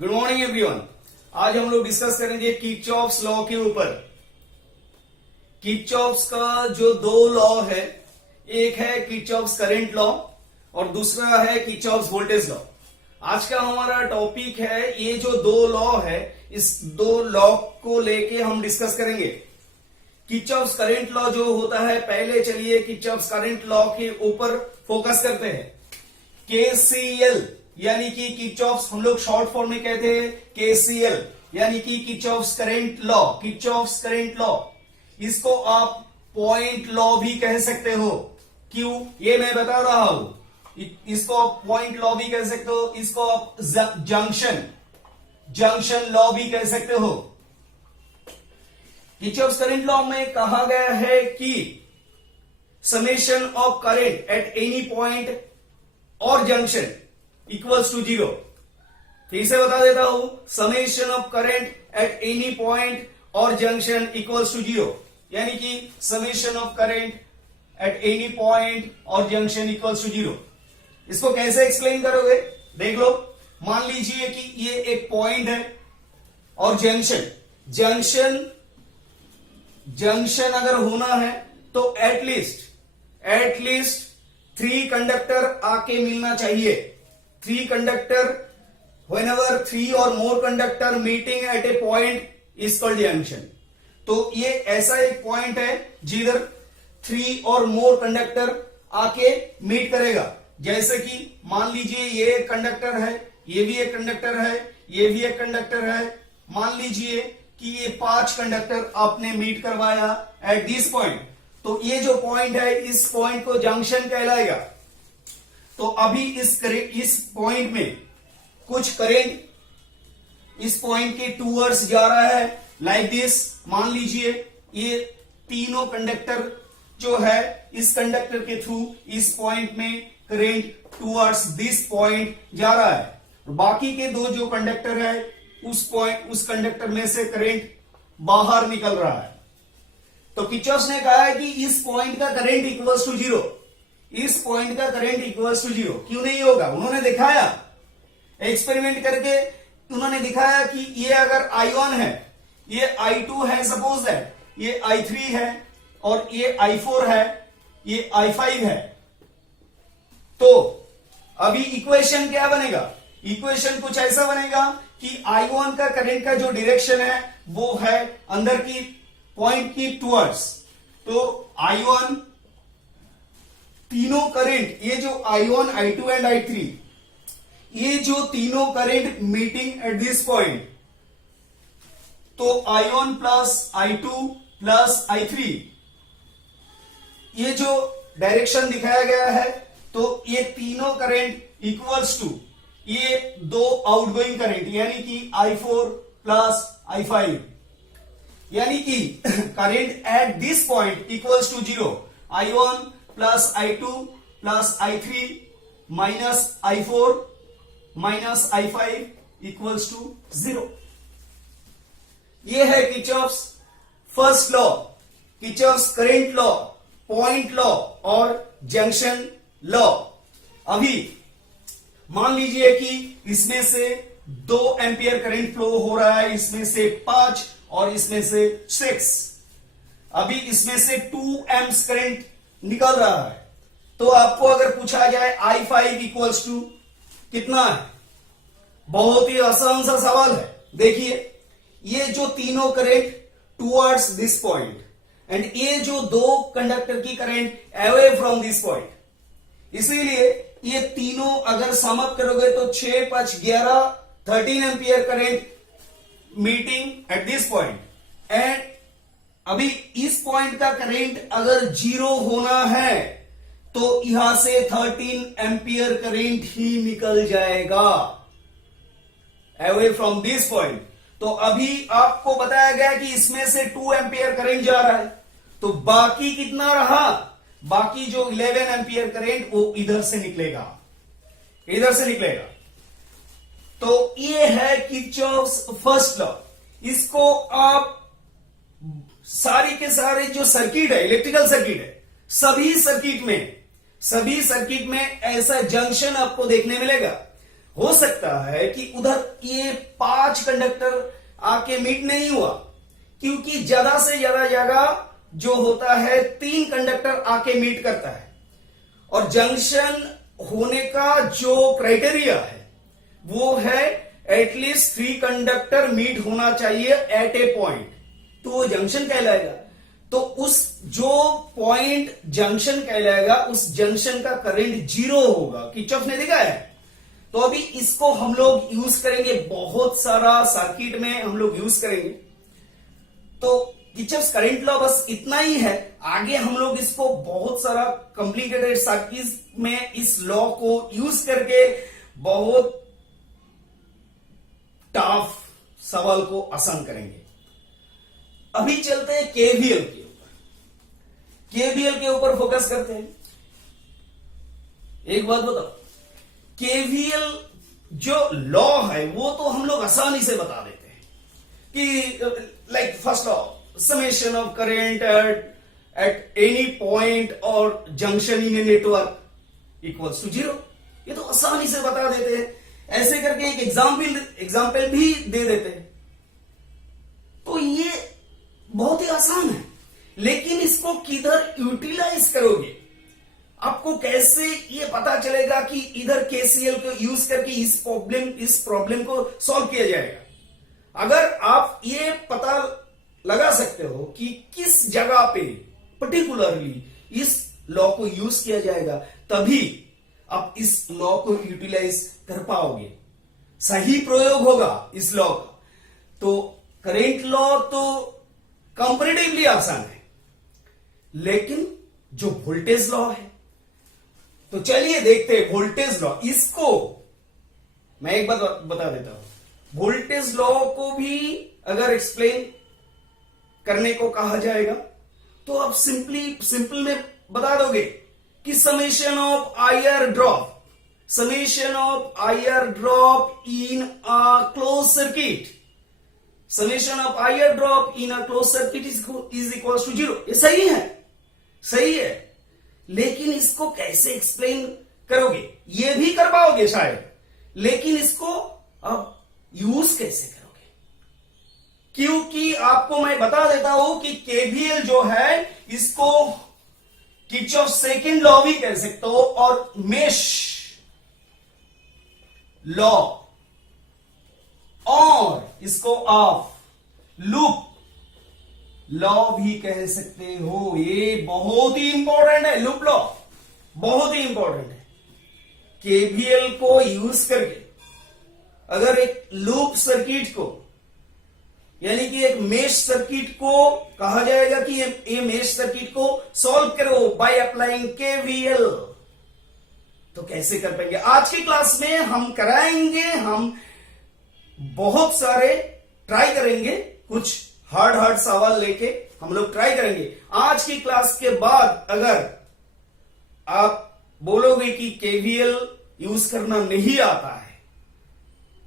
Good morning everyone. आज हम लोग डिस्कस करेंगे किरचॉफ्स लॉ के ऊपर। किरचॉफ्स का जो दो लॉ है, एक है किरचॉफ्स करंट लॉ और दूसरा है किरचॉफ्स वोल्टेज लॉ। आज का हमारा टॉपिक है ये जो दो लॉ है, इस दो लॉ को लेके हम डिस्कस करेंगे। किरचॉफ्स करंट लॉ जो होता है, पहले चलिए किरचॉफ्स करंट लॉ के ऊपर फोकस करते हैं। केसीएल यानी कि किरचॉफ्स, हम लोग शॉर्ट फॉर्म में कहते हैं केसीएल यानी कि Kirchhoff's current law. Kirchhoff's current law, इसको आप पॉइंट लॉ भी कह सकते हो। क्यों, ये मैं बता रहा हूं। इसको आप पॉइंट लॉ भी कह सकते हो, इसको आप जंक्शन लॉ भी कह सकते हो। किरचॉफ्स करंट लॉ में कहा गया है कि summation of current at any point or junction equals to 0। फिर से बता देता हूं, summation of current at any point or junction equals to 0, यानी कि summation of current at any point or junction equals to 0। इसको कैसे एक्सप्लेन करोगे, देख लो। मान लीजिए कि ये एक पॉइंट है और जंक्शन अगर होना है तो एटलीस्ट 3 कंडक्टर आके मिलना चाहिए। 3 conductor, whenever 3 or more conductor meeting at a point is called junction। तो ये ऐसा एक पॉइंट है जिधर 3 और मोर कंडक्टर आके मीट करेगा। जैसे कि मान लीजिए ये एक कंडक्टर है, ये भी एक कंडक्टर है, ये भी एक कंडक्टर है। मान लीजिए कि ये 5 कंडक्टर आपने मीट करवाया एट दिस पॉइंट, तो ये जो पॉइंट है, इस पॉइंट को जंक्शन कहलाएगा। तो अभी इस पॉइंट में कुछ करंट इस पॉइंट के टूवर्ड्स जा रहा है, लाइक दिस। मान लीजिए ये तीनों कंडक्टर जो है, इस कंडक्टर के थ्रू इस पॉइंट में करंट टूवर्ड्स दिस पॉइंट जा रहा है। बाकी के दो जो कंडक्टर है, उस कंडक्टर में से करंट बाहर निकल रहा है। तो किरचॉफ ने कहा है कि इस पॉइंट का करंट इक्वल्स टू 0। इस पॉइंट का करंट इक्वल्स टू 0 क्यों नहीं होगा? उन्होंने दिखाया, एक्सपेरिमेंट करके उन्होंने दिखाया कि ये अगर I1 है, ये I2 है, सपोज दैट ये I3 है और ये I4 है, ये I5 है। तो अभी इक्वेशन क्या बनेगा? इक्वेशन कुछ ऐसा बनेगा कि I1 का करंट का जो डायरेक्शन है वो है अंदर की पॉइंट की टुवर्ड्स। तो I1 तीनों करंट, ये जो I1, I2 एंड I3, ये जो तीनों current meeting at this point, तो I1 plus I2 plus I3, ये जो डायरेक्शन दिखाया गया है, तो ये तीनों करंट इक्वल्स टू ये दो आउटगोइंग करंट, यानी कि I4 प्लस I5, यानी कि current at this point equals to 0। I1 plus I2 plus I3 minus I4 minus I5 equals to 0। यह है Kirchhoff's first law, Kirchhoff's current law, point law और junction law. अभी मान लीजिए कि इसमें से 2 एम्पियर करंट फ्लो हो रहा है, इसमें से 5 और इसमें से 6। अभी इसमें से 2 एम्प्स करंट निकल रहा है। तो आपको अगर पूछा जाए I5 इक्वल्स टू कितना है, बहुत ही आसान सा सवाल है। देखिए, ये जो तीनों current towards this point and ये जो 2 कंडक्टर की current away from this point, इसीलिए ये तीनों अगर सम अप करोगे तो 6, 5, 11, 13 ampere current meeting at this point. And अभी इस पॉइंट का करंट अगर 0 होना है तो यहां से 13 एम्पियर करंट ही निकल जाएगा अवे फ्रॉम दिस पॉइंट। तो अभी आपको बताया गया कि इसमें से 2 एम्पियर करंट जा रहा है, तो बाकी कितना रहा? बाकी जो 11 एम्पियर करंट वो इधर से निकलेगा। तो ये है किरचॉफ्स फर्स्ट लॉ। इसको आप सारी के सारे जो सर्किट है, इलेक्ट्रिकल सर्किट है, सभी सर्किट में ऐसा जंक्शन आपको देखने मिलेगा। हो सकता है कि उधर ये 5 कंडक्टर आके मीट नहीं हुआ, क्योंकि ज्यादा से ज्यादा जगह जो होता है 3 कंडक्टर आके मीट करता है, और जंक्शन होने का जो क्राइटेरिया है वो है एटलीस्ट 3 कंडक्टर मीट होना चाहिए एट ए पॉइंट, तो वो जंक्शन कहलाएगा। तो उस जो पॉइंट जंक्शन कहलाएगा उस जंक्शन का करंट 0 होगा, किरचॉफ ने दिखाया है। तो अभी इसको हम लोग यूज करेंगे, बहुत सारा सर्किट में हम लोग यूज करेंगे। तो किरचॉफ करंट लॉ बस इतना ही है, आगे हम लोग इसको बहुत सारा कॉम्प्लिकेटेड सर्किट में इस लॉ को यूज करके बहुत टफ सवाल को आसान करेंगे। अभी चलते हैं केवीएल के ऊपर, केवीएल के ऊपर फोकस करते हैं। एक बात बताओ, केवीएल जो लॉ है वो तो हम लोग आसानी से बता देते हैं कि like first law, summation of current at any point or junction in a network equals to 0। ये तो आसानी से बता देते हैं, ऐसे करके एक एग्जाम्पल भी दे देते हैं। तो ये बहुत ही आसान है, लेकिन इसको किधर यूटिलाइज करोगे, आपको कैसे ये पता चलेगा कि इधर केसीएल को यूज करके इस प्रॉब्लम को सॉल्व किया जाएगा। अगर आप ये पता लगा सकते हो कि किस जगह पे पर्टिकुलरली इस लॉ को यूज किया जाएगा, तभी आप इस लॉ को यूटिलाइज कर पाओगे, सही प्रयोग होगा इस लॉ का। तो करंट लॉ तो कंपैरेटिवली आसान है, लेकिन जो वोल्टेज लॉ है, तो चलिए देखते हैं वोल्टेज लॉ। इसको मैं एक बात बता देता हूं, वोल्टेज लॉ को भी अगर एक्सप्लेन करने को कहा जाएगा तो आप सिंपल में बता दोगे कि summation of IR drop in a close circuit, summation of IR drop in a close circuit is equal to 0। ये सही है, लेकिन इसको कैसे एक्सप्लेन करोगे, ये भी कर पाओगे शायद, लेकिन इसको अब यूज कैसे करोगे, क्योंकि आपको मैं बता देता हूं कि केवीएल जो है इसको किरचॉफ सेकंड लॉ भी कह सकते हो और मेश लॉ, और इसको आप लूप लॉ भी कह सकते हो। ये बहुत ही इंपॉर्टेंट है, लूप लॉ बहुत ही इंपॉर्टेंट है। केवीएल को यूज करके अगर एक लूप सर्किट को, यानी कि एक मेश सर्किट को कहा जाएगा कि ये मेश सर्किट को सॉल्व करो बाय अप्लाइंग केवीएल, तो कैसे कर पाएंगे? आज की क्लास में हम कराएंगे, हम बहुत सारे ट्राई करेंगे, कुछ हार्ड सवाल लेके हम लोग ट्राई करेंगे। आज की क्लास के बाद अगर आप बोलोगे कि केवीएल यूज करना नहीं आता है,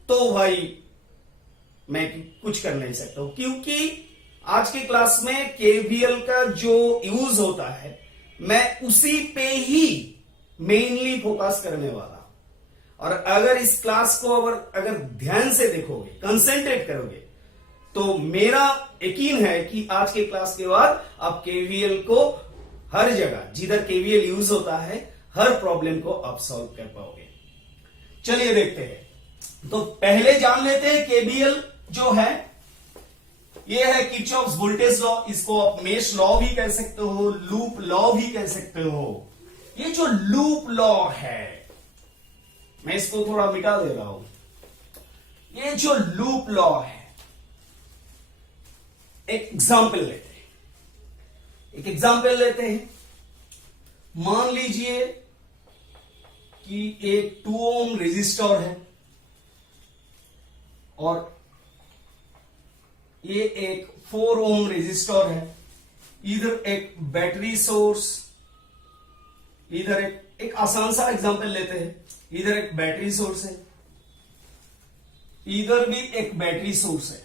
तो भाई मैं कुछ कर नहीं सकता हूं, क्योंकि आज की क्लास में केवीएल का जो यूज होता है मैं उसी पे ही मेनली फोकस करने वाला। और अगर इस क्लास को अगर ध्यान से देखोगे, कंसंट्रेट करोगे, तो मेरा यकीन है कि आज के क्लास के बाद आप केवीएल को हर जगह जिधर केवीएल यूज होता है हर प्रॉब्लम को आप सॉल्व कर पाओगे। चलिए देखते हैं। तो पहले जान लेते हैं केवीएल जो है, ये है किरचॉफ्स वोल्टेज लॉ, इसको आप मेश लॉ भी कह सकते हो, लूप लॉ भी कह सकते हो। ये जो लूप लॉ है, मैं इसको थोड़ा मिटा दे रहा हूं। ये जो लूप लॉ है, एक एग्जाम्पल लेते हैं। मान लीजिए कि एक 2 ओम रेजिस्टर है और ये एक 4 ओम रेजिस्टर है, इधर एक बैटरी सोर्स, इधर एक आसान सा एग्जांपल लेते हैं, इधर एक बैटरी सोर्स है, इधर भी एक बैटरी सोर्स है।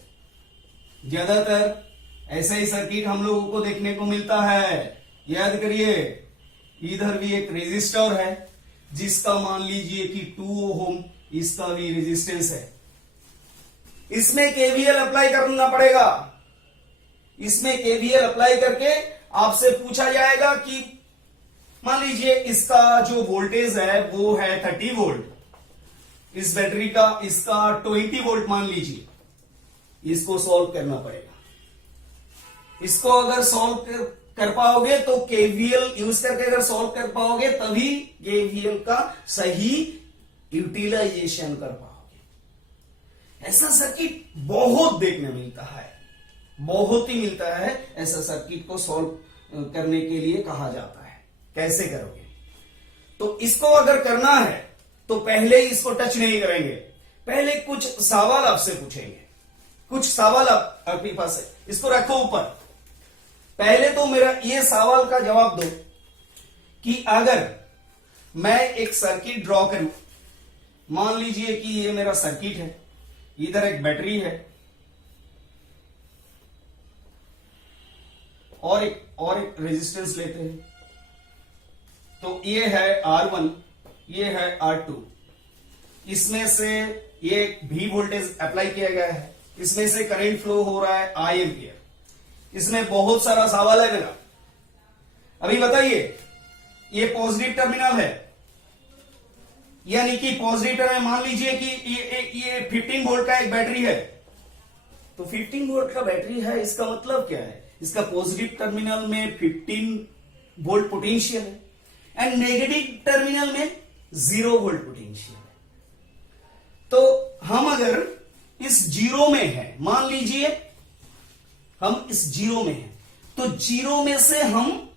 ज्यादातर ऐसा ही सर्किट हम लोगों को देखने को मिलता है। याद करिए, इधर भी एक रेजिस्टर है जिसका मान लीजिए कि 2 ओम इसका भी रेजिस्टेंस है। इसमें केवीएल अप्लाई करना पड़ेगा। इसमें केवीएल अप्लाई करके आपसे पूछा जाएगा कि मान लीजिए इसका जो वोल्टेज है वो है 30 वोल्ट, इस बैटरी का इसका 20 वोल्ट मान लीजिए। इसको सॉल्व करना पड़ेगा। इसको अगर सॉल्व कर पाओगे तो केवीएल यूज करके अगर सॉल्व कर पाओगे तभी केवीएल का सही यूटिलाइजेशन कर पाओगे। ऐसा सर्किट बहुत देखने मिलता है, बहुत ही मिलता है। ऐसा सर्किट को सॉल्व करने के लिए कहा जाता है। कैसे करोगे? तो इसको अगर करना है तो पहले इसको टच नहीं करेंगे, पहले कुछ सवाल आपसे पूछेंगे। कुछ सवाल आपके पास है, इसको रखो ऊपर। पहले तो मेरा ये सवाल का जवाब दो कि अगर मैं एक सर्किट ड्रॉ करूं, मान लीजिए कि ये मेरा सर्किट है, इधर एक बैटरी है और एक रेजिस्टेंस लेते हैं। तो ये है R1, ये है R2। इसमें से ये V वोल्टेज अप्लाई किया गया है, इसमें से करंट फ्लो हो रहा है I एम्पियर। इसमें बहुत सारा सवाल है मेरा। अभी बताइए, ये पॉजिटिव टर्मिनल है, यानी कि पॉजिटिव टर्मिनल मान लीजिए कि ये 15 वोल्ट का एक बैटरी है। तो 15 वोल्ट का बैटरी है, इसका मतलब क्या है? इसका पॉजिटिव टर्मिनल में 15 वोल्ट पोटेंशियल है एंड नेगेटिव टर्मिनल में 0 वोल्ट पोटेंशियल है। तो हम अगर इस जीरो में है, मान लीजिए हम इस जीरो में हैं, तो जीरो में से हम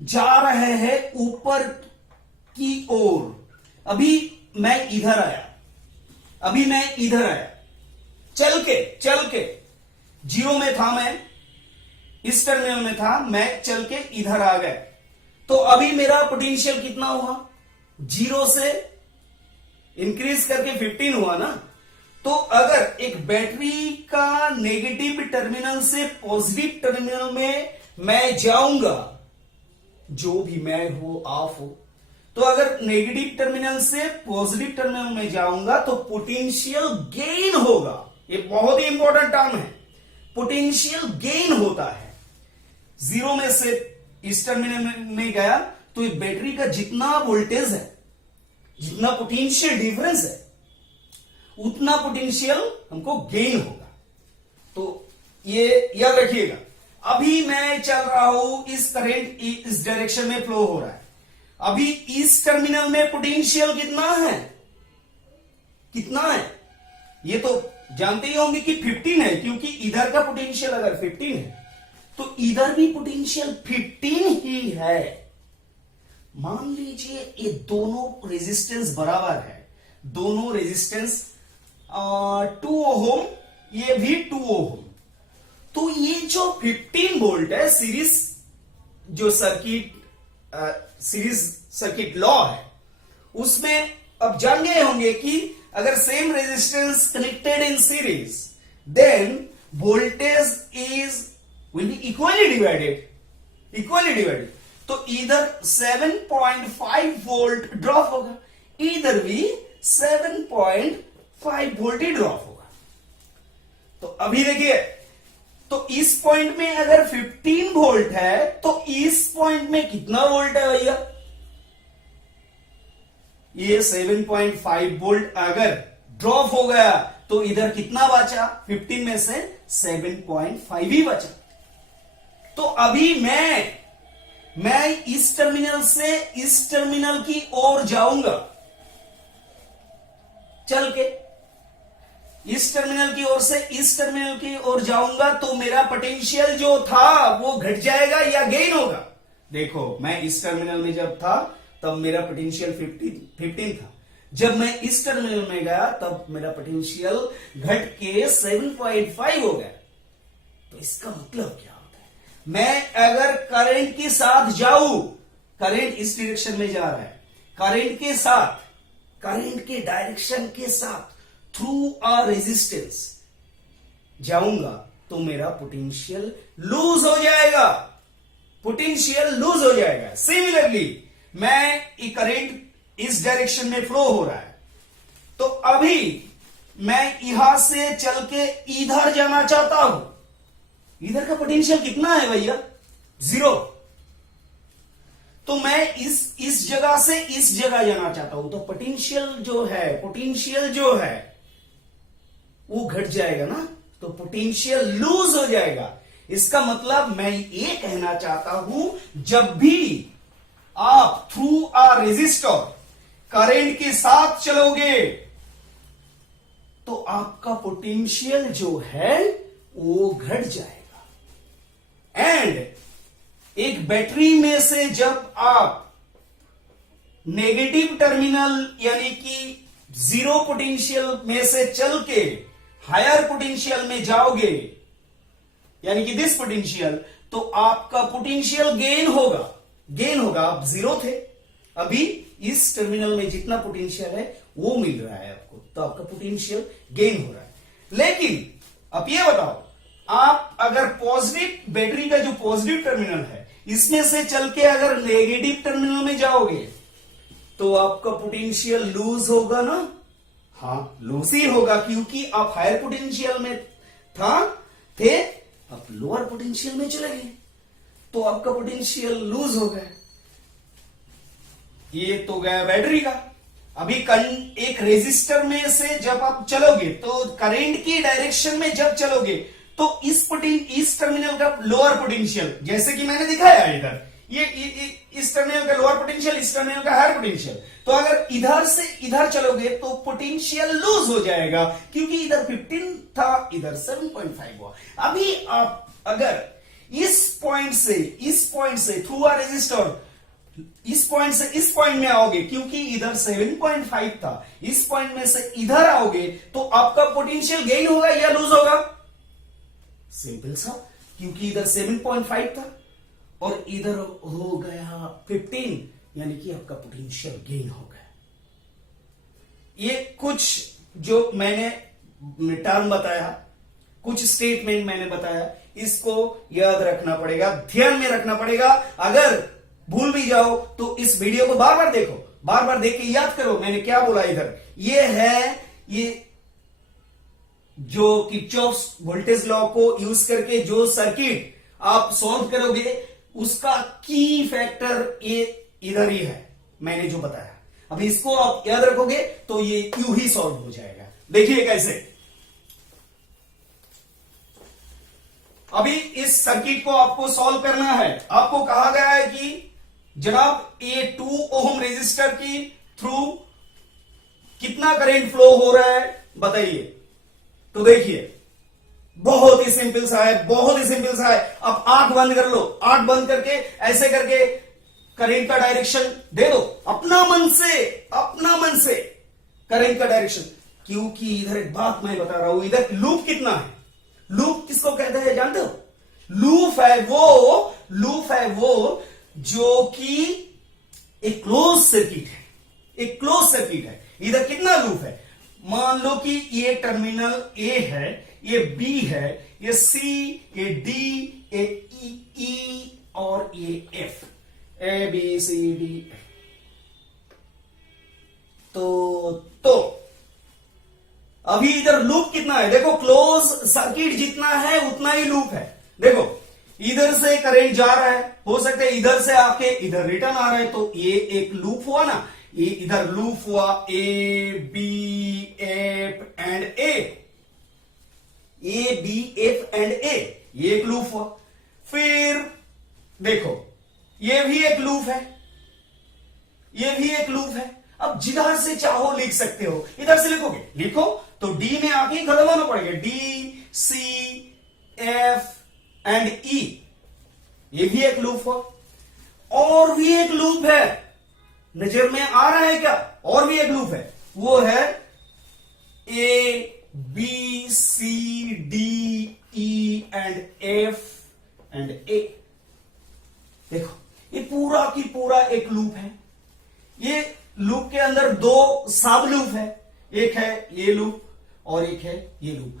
जा रहे हैं ऊपर की ओर। अभी मैं इधर आया, चल के जीरो में था, मैं इस टर्मिनल में था, मैं चल के इधर आ गया। तो अभी मेरा पोटेंशियल कितना हुआ? जीरो से इंक्रीज करके 15 हुआ ना। तो अगर एक बैटरी का नेगेटिव टर्मिनल से पॉजिटिव टर्मिनल में मैं जाऊंगा, जो भी मैं हो आप हो, तो अगर नेगेटिव टर्मिनल से पॉजिटिव टर्मिनल में जाऊंगा तो पोटेंशियल गेन होगा। ये बहुत ही इंपॉर्टेंट टर्म है, पोटेंशियल गेन होता है। जीरो में से इस टर्मिनल में गया तो ये बैटरी का जितना वोल्टेज है, जितना पोटेंशियल डिफरेंस है, उतना पोटेंशियल हमको गेन होगा। तो ये याद रखिएगा। अभी मैं चल रहा हूं, इस करंट इस डायरेक्शन में फ्लो हो रहा है। अभी इस टर्मिनल में पोटेंशियल कितना है? ये तो जानते ही होंगे कि 15 है, क्योंकि इधर का पोटेंशियल अगर 15 है तो इधर भी पोटेंशियल 15 ही है। मान लीजिए ये दोनों रेजिस्टेंस बराबर है, दोनों रेजिस्टेंस 2 ओम, ये भी 2 ओम। तो ये जो 15 वोल्ट है, सीरीज सर्किट लॉ है, उसमें अब जान गए होंगे कि अगर same resistance connected in series, then voltage will be equally divided. तो इधर 7.5 वोल्ट ड्रॉप होगा, इधर भी 7.5 वोल्ट ही ड्रॉप होगा। तो अभी देखिए, तो इस पॉइंट में अगर 15 वोल्ट है तो इस पॉइंट में कितना वोल्ट है भैया? ये 7.5 वोल्ट अगर ड्रॉप हो गया तो इधर कितना बचा? 15 में से 7.5 ही बचा। तो अभी मैं इस टर्मिनल से इस टर्मिनल की ओर जाऊंगा, चल के इस टर्मिनल की ओर से इस टर्मिनल की ओर जाऊंगा, तो मेरा पोटेंशियल जो था वो घट जाएगा या गेन होगा? देखो, मैं इस टर्मिनल में जब था तब मेरा पोटेंशियल 15 था। जब मैं इस टर्मिनल में गया तब मेरा पोटेंशियल घट के 7.5 हो गया। तो इसका मतलब क्या होता है? मैं अगर करंट के साथ जाऊं, करंट इस डायरेक्शन में जा रहा है, करंट के डायरेक्शन के साथ थ्रू अ रेजिस्टेंस जाऊंगा तो मेरा पोटेंशियल लूज हो जाएगा। सिमिलरली मैं करंट इस डायरेक्शन में फ्लो हो रहा है, तो अभी मैं यहां से चल के इधर जाना चाहता हूं, इधर का पोटेंशियल कितना है भैया? 0। तो मैं इस जगह से इस जगह जाना चाहता हूं, तो पोटेंशियल जो है वो घट जाएगा ना, तो पोटेंशियल लूज हो जाएगा। इसका मतलब मैं ये कहना चाहता हूं, जब भी आप थ्रू अ रेजिस्टर करंट के साथ चलोगे तो आपका पोटेंशियल जो है वो घट जाएगा। एंड एक बैटरी में से जब आप नेगेटिव टर्मिनल यानी कि 0 पोटेंशियल में से चल के हायर पोटेंशियल में जाओगे, यानी कि दिस पोटेंशियल, तो आपका पोटेंशियल गेन होगा। आप 0 थे, अभी इस टर्मिनल में जितना पोटेंशियल है वो मिल रहा है आपको, तो आपका पोटेंशियल गेन हो रहा है। लेकिन अब ये बताओ, आप अगर पॉजिटिव, बैटरी का जो पॉजिटिव टर्मिनल है इसमें से चल के अगर नेगेटिव टर्मिनल में जाओगे तो आपका पोटेंशियल लूज होगा ना? हाँ, लूज ही होगा, क्योंकि आप हायर पोटेंशियल में थे, आप लोअर पोटेंशियल में चले गए, तो आपका पोटेंशियल लूज हो गया। ये तो गया बैटरी का। अभी एक रेजिस्टर में से जब आप चलोगे तो करंट की डायरेक्शन में जब चलोगे तो इस टर्मिनल का लोअर पोटेंशियल, जैसे कि मैंने दिखाया इधर, ये इस टर्मिनल का लोअर पोटेंशियल, इस टर्मिनल का हायर पोटेंशियल, तो अगर इधर से इधर चलोगे तो पोटेंशियल लूज हो जाएगा, क्योंकि इधर 15 था, इधर 7.5 हुआ। अभी आप अगर इस पॉइंट से थ्रू अ रेजिस्टर इस पॉइंट से इस पॉइंट में आओगे, क्योंकि इधर 7.5 था, इस पॉइंट में से इधर आओगे तो आपका पोटेंशियल गेन होगा या लूज होगा? सिंपल सा, क्योंकि इधर 7.5 था और इधर हो गया 15, यानी कि आपका पोटेंशियल गेन हो गया। ये कुछ जो मैंने टर्म बताया, कुछ स्टेटमेंट मैंने बताया, इसको याद रखना पड़ेगा, ध्यान में रखना पड़ेगा। अगर भूल भी जाओ तो इस वीडियो को बार बार देखो, बार बार देख के याद करो मैंने क्या बोला इधर। ये है, ये जो किरचॉफ्स वोल्टेज लॉ को यूज करके जो सर्किट आप सॉल्व करोगे उसका की फैक्टर ये इधर ही है, मैंने जो बताया। अब इसको आप याद रखोगे तो ये यूं ही सॉल्व हो जाएगा। देखिए कैसे। अभी इस सर्किट को आपको सॉल्व करना है। आपको कहा गया है कि जनाब ये 2 ओम रेजिस्टर की थ्रू कितना करंट फ्लो हो रहा है बताइए। तो देखिए बहुत ही सिंपल सा है, बहुत ही सिंपल सा है। अब आंख बंद कर लो, आंख बंद करके ऐसे करके करंट का डायरेक्शन दे दो अपना मन से करंट का डायरेक्शन। क्योंकि इधर एक बात मैं बता रहा हूं, इधर लूप कितना है, लूप किसको कहते हैं जानते हो? लूप है वो जो कि एक क्लोज सर्किट है, इधर कितना लूप है? मान लो कि ये टर्मिनल ए है, ये बी है, ये सी, ये डी, ये ई और ये F, A B C D. तो अभी इधर लूप कितना है देखो, क्लोज सर्किट जितना है उतना ही लूप है। देखो इधर से करंट जा रहा है, हो सकता है इधर से आके इधर रिटर्न आ रहा है, तो ये एक लूप हुआ ना, ये इधर लूप हुआ ए बी एफ एंड ए, ये एक लूप हुआ। फिर देखो ये भी एक लूप है, अब जिधर से चाहो लिख सकते हो, इधर से लिखो तो डी में आके खत्म होना पड़ेगा, डी सी एफ एंड ई, ये भी एक लूप हुआ। और भी एक लूप है, नजर में आ रहा है क्या? और भी एक लूप है, वो है A B C D E and F and A. देखो ये पूरा की पूरा एक लूप है। ये लूप के अंदर 2 सब लूप है, एक है ये लूप और एक है ये लूप।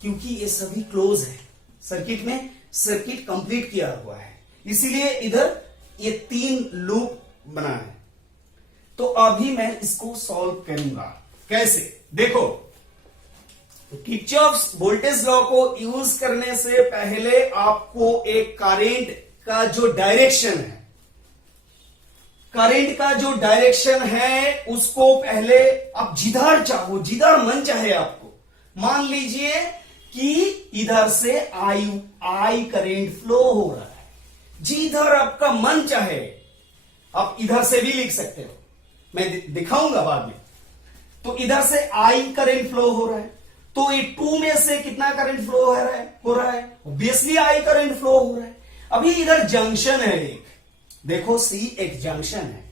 क्योंकि ये सभी क्लोज है, सर्किट में सर्किट कंप्लीट किया हुआ है, इसीलिए इधर ये 3 लूप बना है। तो अभी मैं इसको सॉल्व करूंगा। कैसे? देखो, किरचॉफ्स वोल्टेज लॉ को यूज करने से पहले आपको एक करंट का जो डायरेक्शन है, करंट का जो डायरेक्शन है उसको पहले आप जिधर चाहो, जिधर मन चाहे आपको, मान लीजिए कि इधर से आई करंट फ्लो हो रहा है, जिधर आपका मन चाहे आप इधर से भी लिख सकते हो, मैं दिखाऊंगा बाद में। तो इधर से आई करंट फ्लो हो रहा है, तो ये 2 में से कितना करंट फ्लो हो रहा है ऑब्वियसली आई करंट फ्लो हो रहा है। अभी इधर जंक्शन है एक, देखो सी एक जंक्शन है,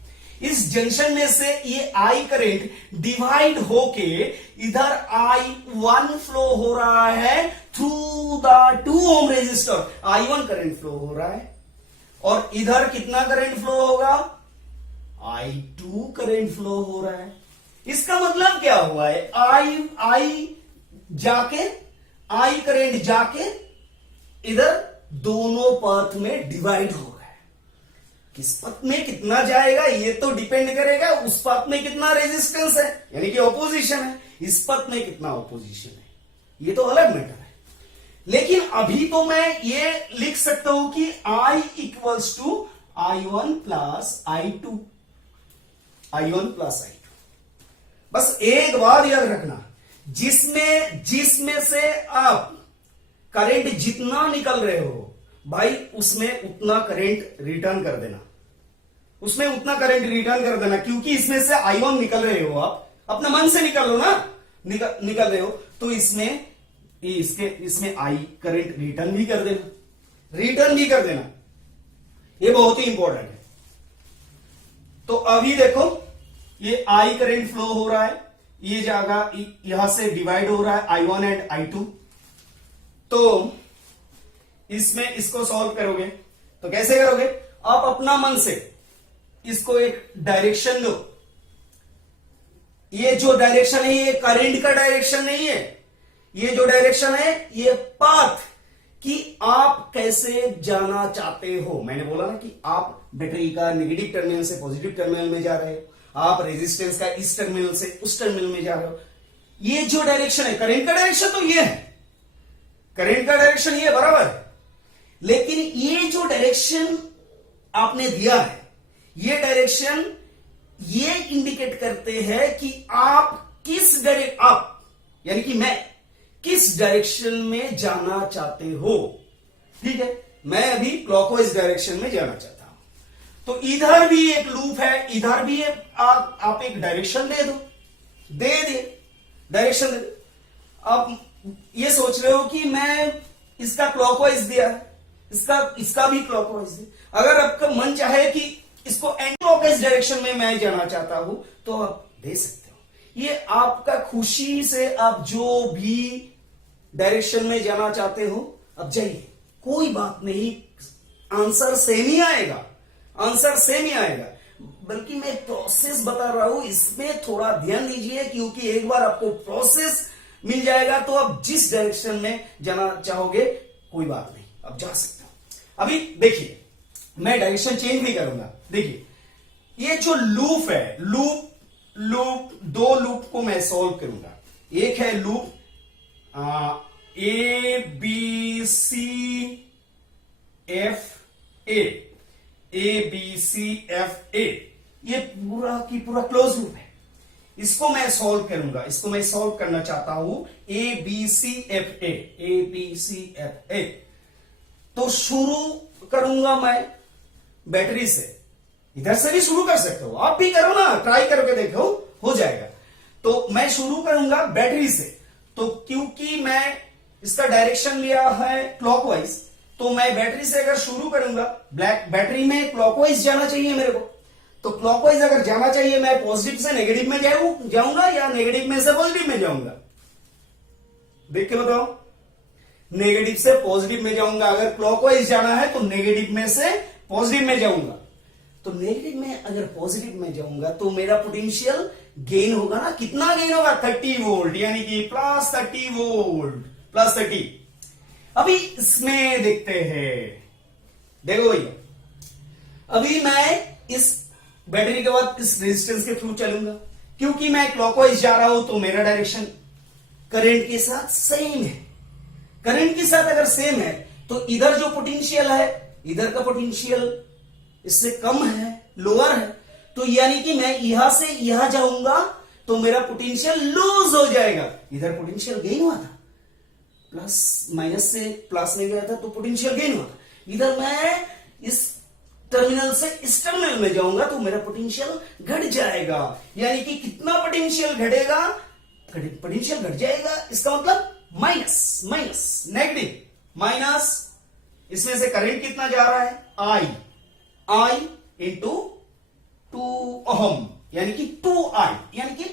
इस जंक्शन में से ये आई करंट डिवाइड होके इधर I1 फ्लो हो रहा है through the 2 ohm resistor, I1 current flow हो रहा है, और इधर कितना करंट फ्लो होगा, I2 करंट फ्लो हो रहा है। इसका मतलब क्या हुआ है, आई करंट जाके इधर दोनों पथ में डिवाइड हो रहा है। किस पथ में कितना जाएगा ये तो डिपेंड करेगा उस पथ में कितना रेजिस्टेंस है, यानी कि ऑपोजिशन है, इस पथ में कितना ऑपोजिशन है, ये तो अलग मैटर है। लेकिन अभी तो मैं ये लिख सकता हूं कि I equals to I1 plus I2, बस एक बात याद रखना, जिसमें से आप करंट जितना निकल रहे हो भाई उसमें उतना करंट रिटर्न कर देना, क्योंकि इसमें से I1 निकल रहे हो, आप अपने मन से निकल लो ना, निकल रहे हो, तो इसमें आई करंट रिटर्न भी कर देना, ये बहुत ही इंपॉर्टेंट है। तो अभी देखो ये आई करंट फ्लो हो रहा है, ये जगह यहां से डिवाइड हो रहा है I1 एंड I2, तो इसमें इसको सॉल्व करोगे तो कैसे करोगे, आप अपना मन से इसको एक डायरेक्शन दो, ये जो डायरेक्शन है ये करंट का डायरेक्शन नहीं है, ये जो डायरेक्शन है ये पाथ कि आप कैसे जाना चाहते हो। मैंने बोला ना कि आप बैटरी का नेगेटिव टर्मिनल से पॉजिटिव टर्मिनल में जा रहे हो, आप रेजिस्टेंस का इस टर्मिनल से उस टर्मिनल में जा रहे हो, ये जो डायरेक्शन है करंट का डायरेक्शन तो ये है, करंट का डायरेक्शन ये बराबर है, लेकिन ये जो डायरेक्शन आपने दिया है ये डायरेक्शन ये इंडिकेट करते हैं कि आप यानी कि मैं किस डायरेक्शन में जाना चाहते हो। ठीक है, मैं अभी क्लॉकवाइज डायरेक्शन में जाना चाहता हूं, तो इधर भी एक लूप है, इधर भी आप एक डायरेक्शन दे दो, डायरेक्शन दे दो। आप ये सोच रहे हो कि मैं इसका क्लॉकवाइज दिया, इसका भी क्लॉकवाइज दे, अगर आपका मन चाहे कि इसको एंटी क्लॉकवाइज डायरेक्शन में मैं जाना चाहता हूं तो आप दे सकते हो, ये आपका खुशी से आप जो भी डायरेक्शन में जाना चाहते हो अब जाइए, कोई बात नहीं, आंसर सेम ही आएगा, बल्कि मैं प्रोसेस बता रहा हूं, इसमें थोड़ा ध्यान दीजिए, क्योंकि एक बार आपको प्रोसेस मिल जाएगा तो आप जिस डायरेक्शन में जाना चाहोगे कोई बात नहीं, आप जा सकते हो। अभी देखिए मैं डायरेक्शन चेंज भी करूंगा, देखिए ये जो लूप है, दो लूप को मैं सॉल्व करूंगा, एक है लूप ABCFA, ये पूरा की पूरा क्लोज लूप है, इसको मैं सॉल्व करूंगा, इसको मैं सॉल्व करना चाहता हूं ABCFA। तो शुरू करूंगा मैं बैटरी से, इधर से भी शुरू कर सकते हो, आप भी करो ना, ट्राई करके देखो, हो जाएगा। तो मैं शुरू करूंगा बैटरी से, तो क्योंकि मैं इसका डायरेक्शन लिया है क्लॉकवाइज, तो मैं बैटरी से अगर शुरू करूंगा, बैटरी में क्लॉकवाइज जाना चाहिए मेरे को, तो क्लॉकवाइज अगर जाना चाहिए मैं पॉजिटिव से नेगेटिव में जाऊंगा या नेगेटिव में से पॉजिटिव में जाऊंगा, देख के बताओ, नेगेटिव से पॉजिटिव में जाऊंगा, अगर क्लॉकवाइज जाना है तो नेगेटिव में से पॉजिटिव में जाऊंगा, तो नेगेटिव में अगर पॉजिटिव में जाऊंगा तो मेरा पोटेंशियल गेन होगा ना, कितना गेन होगा, 30 वोल्ट, यानी कि प्लस 30 वोल्ट, प्लस 30। अभी इसमें देखते हैं, देखो भैया, अभी मैं इस बैटरी के बाद इस रेजिस्टेंस के थ्रू चलूंगा, क्योंकि मैं क्लॉकवाइज जा रहा हूं तो मेरा डायरेक्शन करंट के साथ सेम है। करंट के साथ अगर सेम है तो इधर जो पोटेंशियल है, इधर का पोटेंशियल इससे कम है, लोअर है, तो यानी कि मैं यहां से यहां जाऊंगा तो मेरा पोटेंशियल लूज हो जाएगा। इधर पोटेंशियल गेन हुआ था, प्लस माइनस से प्लस में गया था तो पोटेंशियल गेन हुआ था। इधर मैं इस टर्मिनल से इस टर्मिनल में जाऊंगा तो मेरा पोटेंशियल घट जाएगा। यानी कि कितना पोटेंशियल घटेगा, पोटेंशियल घट जाएगा, इसका मतलब माइनस, माइनस नेगेटिव माइनस, इसमें से करंट कितना जा रहा है, I इंटू 2 ओहम, यानी कि 2I, यानी कि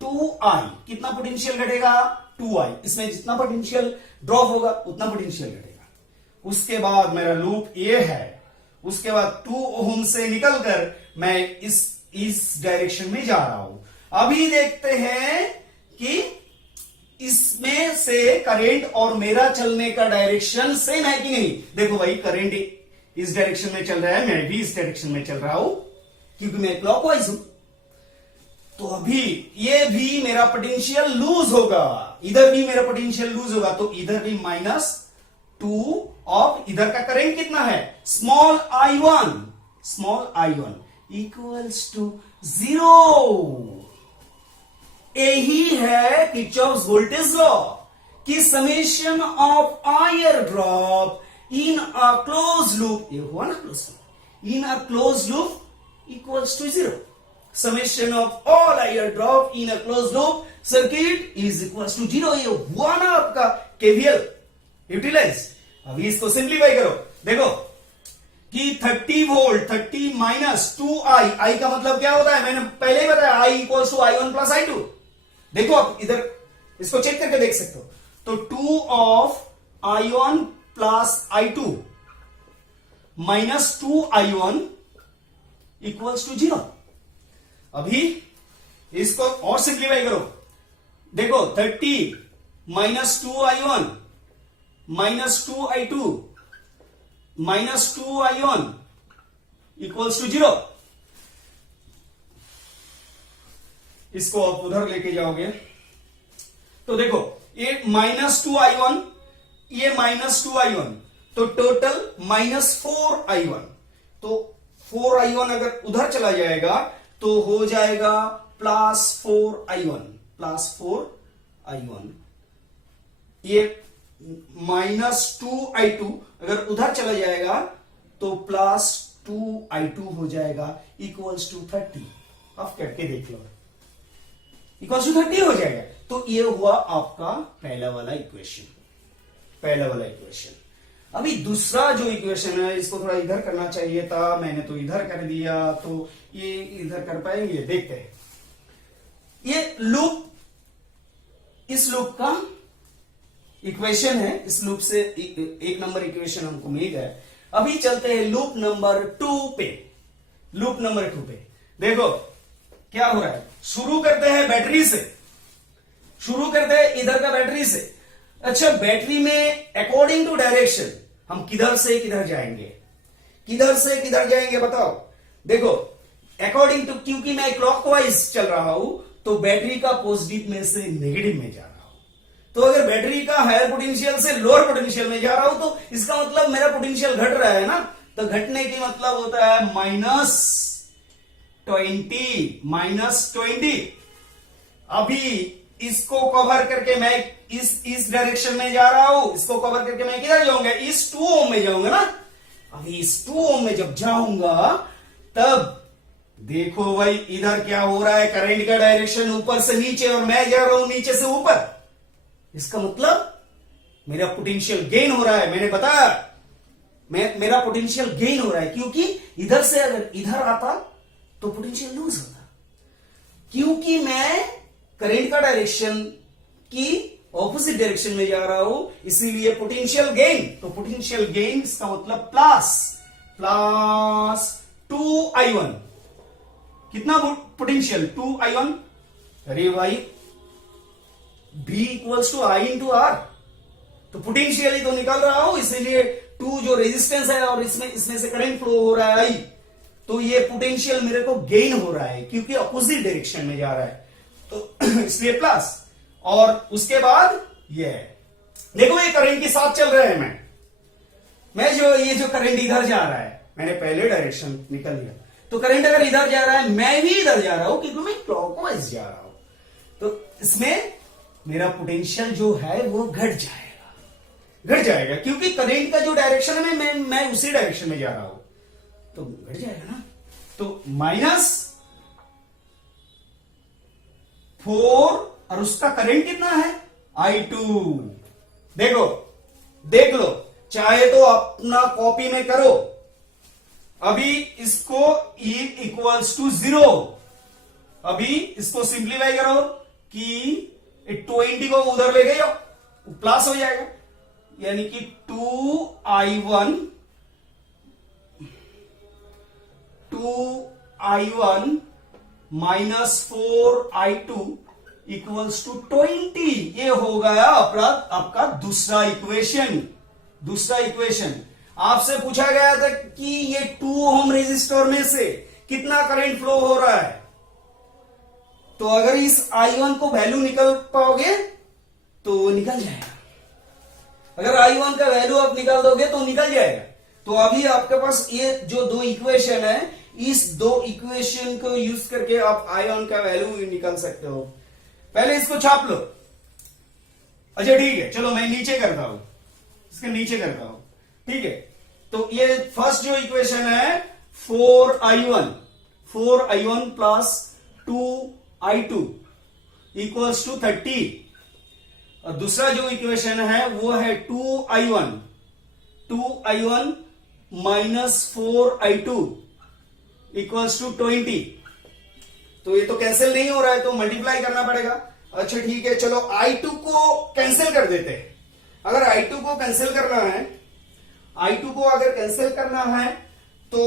2I कितना पोटेंशियल घटेगा, 2I। इसमें जितना पोटेंशियल ड्रॉप होगा उतना पोटेंशियल घटेगा। उसके बाद मेरा लूप ये है, उसके बाद 2 ओहम से निकलकर मैं इस डायरेक्शन में जा रहा हूं। अभी देखते हैं कि इसमें से करंट और मेरा चलने का डायरेक्शन सेम है कि नहीं। देखो भाई, करंट इस डायरेक्शन में चल रहा है, मैं भी इस डायरेक्शन में चल रहा हूं क्योंकि मैं क्लॉकवाइज हूं। तो अभी ये भी मेरा पोटेंशियल लूज होगा, इधर भी मेरा पोटेंशियल लूज होगा, तो इधर भी -2 और इधर का करंट कितना है, स्मॉल i1 इक्वल्स टू 0। यही है किरचॉफ्स वोल्टेज लॉ कि summation of IR drop in a close loop, ये हुआ ना close loop, in a close loop equals to 0। Summation of all IR drop in a close loop circuit is equals to 0। ये हुआ ना आपका KVL utilise. अभी इसको simplify करो, देखो कि 30 वोल्ट 30 माइनस 2I, I का मतलब क्या होता है, मैंने पहले ही बताया, I equals to I1 plus I2। देखो आप इधर इसको चेक करके देख सकते हो, तो 2 of I1 plus I2 minus 2I1 equals to 0। अभी इसको और सिंप्लीफाई करो, देखो 30 minus 2I1 minus 2I2 minus 2I1 equals to 0। इसको आप उधर लेके जाओगे तो देखो ये -2I1, ये -2I1, तो टोटल -4I1। तो 4I1 अगर उधर चला जाएगा तो हो जाएगा +4I1, +4I1। ये -2I2 अगर उधर चला जाएगा तो +2I2 हो जाएगा इक्वल्स टू 30। अब करके देख लो, इक्वल्स टू 30 हो जाएगा। तो ये हुआ आपका पहला वाला इक्वेशन। अभी दूसरा जो इक्वेशन है, इसको थोड़ा इधर करना चाहिए था, मैंने तो इधर कर दिया, तो ये इधर कर पाएंगे, देखते हैं। ये लूप, इस लूप का इक्वेशन है, इस लूप से एक नंबर इक्वेशन हमको मिल गया। अभी चलते हैं लूप नंबर 2 पे। लूप नंबर 2 पे देखो क्या हो रहा है। शुरू करते हैं बैटरी से, शुरू करते हैं इधर का बैटरी से। अच्छा, बैटरी में अकॉर्डिंग टू डायरेक्शन हम किधर से किधर जाएंगे, किधर से किधर जाएंगे बताओ। देखो अकॉर्डिंग टू, क्योंकि मैं क्लॉकवाइज चल रहा हूं तो बैटरी का पॉजिटिव में से नेगेटिव में जा रहा हूं। तो अगर बैटरी का हायर पोटेंशियल से लोअर पोटेंशियल में जा रहा हूं तो इसका मतलब मेरा पोटेंशियल घट रहा है ना। तो घटने की मतलब होता है -20। अभी इसको कवर करके मैं इस डायरेक्शन में जा रहा हूं, इसको कवर करके मैं किधर जाऊंगा, इस 2 ओम में जाऊंगा ना। अभी इस 2 ओम में जब जाऊंगा तब देखो भाई इधर क्या हो रहा है, करंट का डायरेक्शन ऊपर से नीचे और मैं जा रहा हूं नीचे से ऊपर। इसका मतलब मेरा पोटेंशियल गेन हो रहा है। मैंने बताया मेरा पोटेंशियल गेन हो रहा है, क्योंकि इधर से अगर इधर आता तो पोटेंशियल लूज होता। क्योंकि मैं करंट का डायरेक्शन की ऑपोजिट डायरेक्शन में जा रहा हूं, इसीलिए पोटेंशियल गेन। तो पोटेंशियल गेन इसका मतलब प्लस 2I1। कितना पोटेंशियल, 2I1। अरे भाई V equals to I into R, तो पोटेंशियल ही तो निकल रहा हूं, इसीलिए 2 जो रेजिस्टेंस है और इसमें से करंट फ्लो हो रहा है I, तो ये पोटेंशियल मेरे को गेन हो रहा है क्योंकि अपोजिट डायरेक्शन में जा रहा है, तो इसलिए प्लस। और उसके बाद ये देखो ये करंट के साथ चल रहा है, मैं जो ये जो करंट इधर जा रहा है, मैंने पहले डायरेक्शन निकल लिया, तो करंट अगर इधर जा रहा है मैं भी इधर जा रहा हूं क्योंकि मैं क्लॉकवाइज जा रहा हूं, तो इसमें मेरा पोटेंशियल जो है वो घट जाएगा क्योंकि करंट का जो डायरेक्शन है मैं उसी डायरेक्शन में जा रहा हूं, तो घट जाएगा ना। तो -4 और उसका करंट कितना है I2। देख लो, चाहे तो अपना कॉपी में करो, अभी इसको E इक्वल्स टू 0, अभी इसको सिंप्लीफाई करो कि 20 को उधर ले गए प्लस हो जाएगा, यानी कि 2I1 minus 4I2 equals to 20। ये हो गया आपका दूसरा इक्वेशन। आपसे पूछा गया था कि ये 2 ओम रेजिस्टर में से कितना करंट फ्लो हो रहा है, तो अगर इस I1 को वैल्यू निकल पाओगे तो निकल जाएगा, अगर I1 का वैल्यू आप निकाल दोगे तो निकल जाएगा। तो अभी आपके पास ये जो 2 इक्वेशन है, इस 2 इक्वेशन को यूज करके आप I1 का वैल्यू निकाल सकते हो। पहले इसको छाप लो। अच्छा ठीक है, चलो मैं नीचे करता हूं, इसके नीचे करता हूं, ठीक है। तो ये फर्स्ट जो इक्वेशन है 4I1 plus 2I2 equals to 30, और दूसरा जो इक्वेशन है वो है 2I1 minus 4I2 equals to 20। तो ये तो कैंसिल नहीं हो रहा है तो मल्टीप्लाई करना पड़ेगा। अच्छा ठीक है, चलो I2 को कैंसिल कर देते हैं। अगर I2 को कैंसिल करना है तो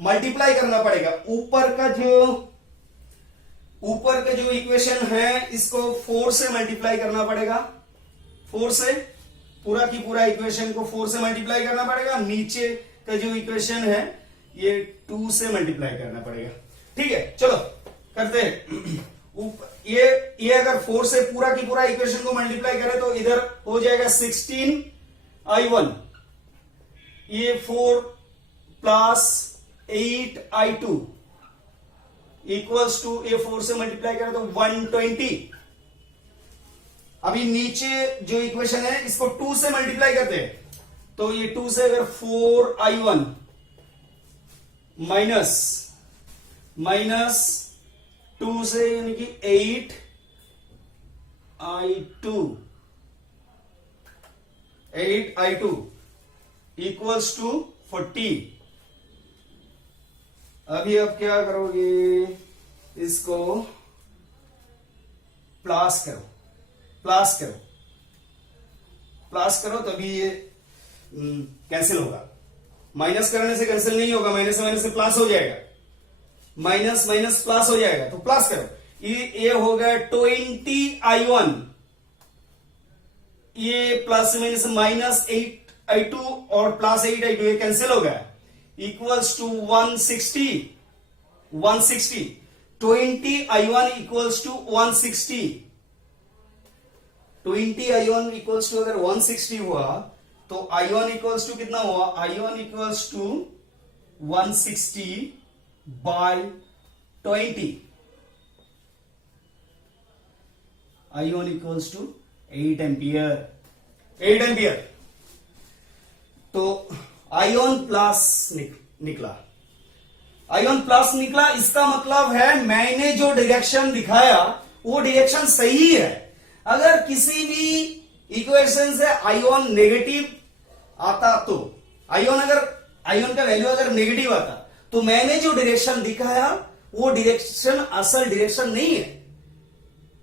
मल्टीप्लाई करना पड़ेगा। ऊपर का जो इक्वेशन है इसको 4 से मल्टीप्लाई करना पड़ेगा, 4 से पूरा की पूरा इक्वेशन को 4 से मल्टीप्लाई करना पड़ेगा। नीचे का जो इक्वेशन है ये 2 से मल्टीप्लाई करना पड़ेगा। ठीक है, चलो करते हैं। ये अगर 4 से पूरा की पूरा इक्वेशन को मल्टीप्लाई करें तो इधर हो जाएगा 16I1, ये 4 प्लस 8I2 इक्वल्स टू, ये 4 से मल्टीप्लाई करें तो 120। अभी नीचे जो इक्वेशन है इसको 2 से मल्टीप्लाई करते हैं, तो ये 2 से अगर 4I1 माइनस 2 से यानी कि 8I2 इक्वल्स टू 40। अभी आप क्या करोगे, इसको प्लस करो तभी ये कैंसिल होगा। माइनस करने से कैंसिल नहीं होगा, माइनस से प्लस हो जाएगा, माइनस प्लस हो जाएगा, तो प्लस करो। ये हो गया 20I1, ये प्लस माइनस माइनस 8I2 और प्लस 8I2 ये कैंसिल हो गया, equals to 160। 20I1 equals to 160। 20I1 equals to अगर 160 हुआ तो I1 इक्वल्स टू कितना हुआ, I1 equals to 160 by 20। I1 equals to 8 ampere. तो I1 प्लस निकला। इसका मतलब है मैंने जो डायरेक्शन दिखाया वो डायरेक्शन सही है। अगर किसी भी इक्वेशन से I1 नेगेटिव आता तो I1 का वैल्यू अगर नेगेटिव आता तो मैंने जो डायरेक्शन दिखाया वो डायरेक्शन असल डायरेक्शन नहीं है।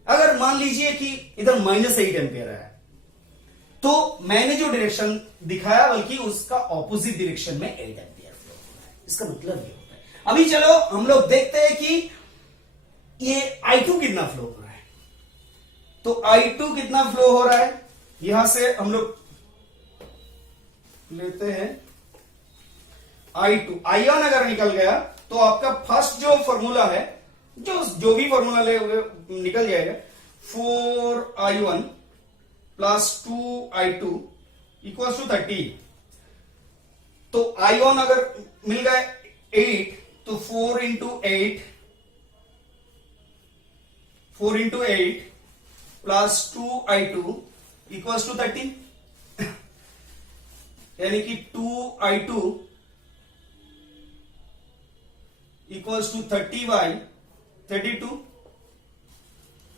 अगर मान लीजिए कि इधर -8 एम्पियर है तो मैंने जो डायरेक्शन दिखाया बल्कि उसका ऑपोजिट डायरेक्शन में 8 एम्पियर फ्लो हो रहा है। इसका मतलब ये होता है। अभी चलो हम लोग देखते हैं कि ये I2 कितना फ्लो हो रहा है। तो I2 कितना फ्लो हो रहा है, यहां से हम लोग लेते हैं I2 I1 अगर निकल गया तो आपका फर्स्ट जो फॉर्मूला है, जो भी फॉर्मूला ले निकल जाएगा, 4I1 plus 2I2 equals to 30। तो I1 अगर मिल गया 8 तो 4 into 8 plus 2I2 equals to 30, यानी कि 2I2 equals to 30/32।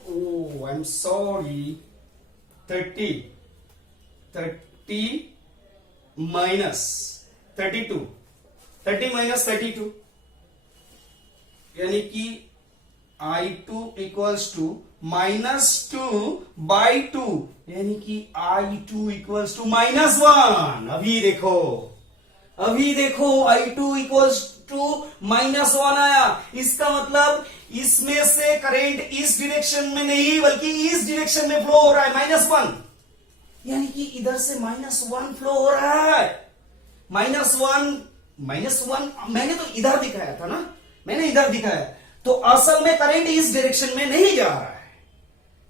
Oh, I'm sorry, 30 minus 32, 30 minus 32, यानी कि I2 इक्वल्स टू -2/2, यानी कि I2 इक्वल्स टू -1। अभी देखो I2 इक्वल्स टू -1 आया। इसका मतलब इसमें से करंट इस डायरेक्शन में नहीं बल्कि इस डायरेक्शन में फ्लो हो रहा है, -1, यानी कि इधर से -1 फ्लो हो रहा है। -1 मैंने तो इधर दिखाया था ना, मैंने इधर दिखाया, तो असल में करंट इस डायरेक्शन में नहीं जा रहा है,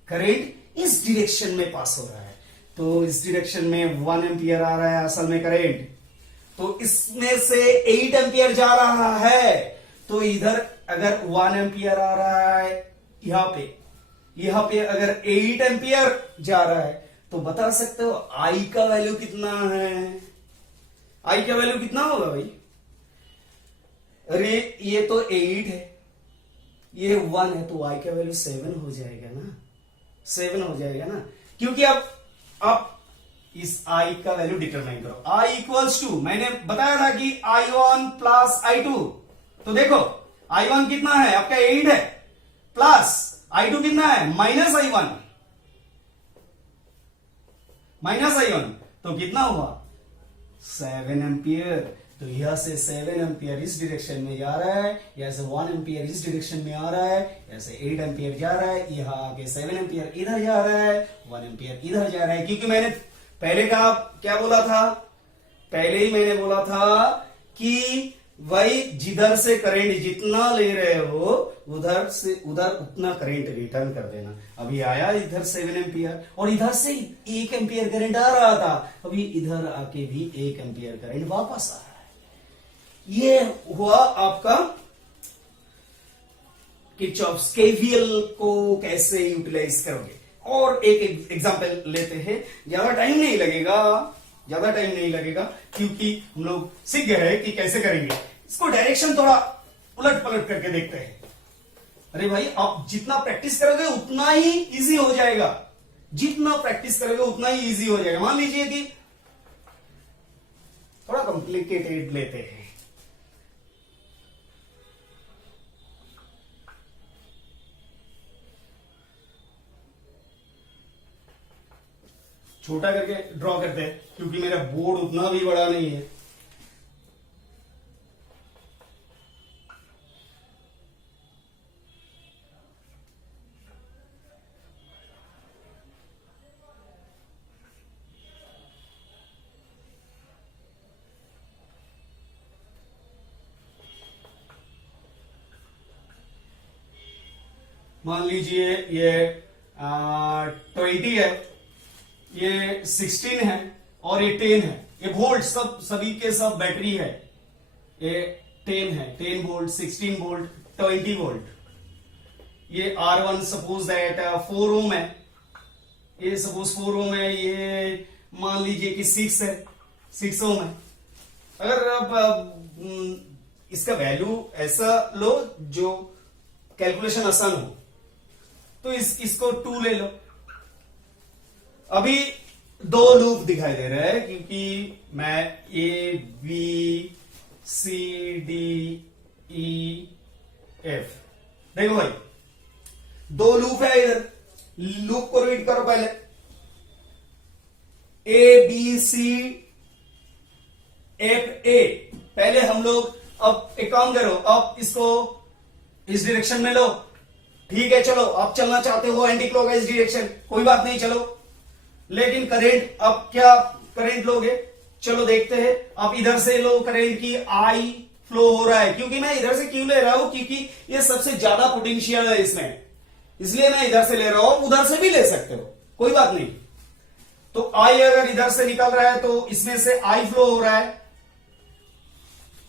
करंट इस डायरेक्शन में पास हो रहा है। तो इस डायरेक्शन में 1 एम्पियर आ रहा है असल में करंट, तो इसमें से 8 एम्पियर जा रहा है। तो इधर अगर 1 एम्पियर आ रहा है, यहां पे अगर 8 एम्पियर जा रहा है, तो बता सकते हो आई का वैल्यू कितना है? आई का वैल्यू कितना होगा भाई? अरे ये तो 8 है, ये 1 है, तो आई का वैल्यू 7 हो जाएगा ना, 7 हो जाएगा ना, क्योंकि अब इस आई का वैल्यू डिटरमाइन करो। आई इक्वल्स टू, मैंने बताया था कि I1 प्लस I2, तो देखो I1 कितना है आपका 8 है, प्लस I2 कितना है -I1, तो कितना हुआ 7 एम्पियर। तो यहां से 7 एम्पियर इस डायरेक्शन में जा रहा है, यहां से 1 एम्पियर इस डायरेक्शन में आ रहा है, यहां से 8 एम्पियर जा रहा है, यहां आके 7 एम्पियर इधर जा रहा है, 1 एम्पियर इधर जा रहा है। क्योंकि मैंने पहले क्या बोला था, पहले ही मैंने बोला था कि भाई जिधर से करंट जितना ले रहे हो उधर से उधर उतना करंट रिटर्न कर देना। अभी आया इधर 7 एम्पियर और इधर से 1 एम्पियर करंट आ रहा था, अभी इधर आके भी 1 एम्पियर करंट वापस आ रहा है। ये हुआ आपका किरचॉफ्स केवीएल को कैसे यूटिलाइज करोगे। और एक एग्जांपल लेते हैं, ज्यादा टाइम नहीं लगेगा क्योंकि हम लोग सीख गए हैं कि कैसे करेंगे। इसको डायरेक्शन थोड़ा उलट पलट करके देखते हैं। अरे भाई आप जितना प्रैक्टिस करोगे उतना ही इजी हो जाएगा, मान लीजिए कि थोड़ा कॉम्प्लिकेटेड लेते हैं। छोटा करके ड्रॉ करते हैं क्योंकि मेरा बोर्ड उतना भी बड़ा नहीं है। मान लीजिए ये 20 है, ये 16 है और ये 10 है। ये वोल्ट सभी के सब बैटरी है। ये 10 है, 10 वोल्ट, 16 वोल्ट, 20 वोल्ट। ये R1 सपोज दैट 4 ओम है, ये सपोज 4 ओम है। ये मान लीजिए कि 6 है, 6 ओम है। अगर आप इसका वैल्यू ऐसा लो जो कैलकुलेशन आसान हो, तो इसको 2 ले लो। अभी 2 लूप दिखाई दे रहा है क्योंकि मैं ABCDEF, देखो भाई 2 लूप है इधर। लूप को रीड करो पहले, ABCFA। पहले हम लोग अब एक काम करो, अब इसको इस डायरेक्शन में लो, ठीक है। चलो आप चलना चाहते हो एंटी क्लॉकवाइज डायरेक्शन, कोई बात नहीं, चलो। लेकिन करंट, अब क्या करंट लोगे? चलो देखते हैं। आप इधर से लो करंट की आई फ्लो हो रहा है, क्योंकि मैं इधर से क्यों ले रहा हूं, क्योंकि ये सबसे ज्यादा पोटेंशियल है इसमें, इसलिए मैं इधर से ले रहा हूं। उधर से भी ले सकते हो, कोई बात नहीं। तो आई अगर इधर से निकल रहा है तो इसमें से आई फ्लो हो रहा है,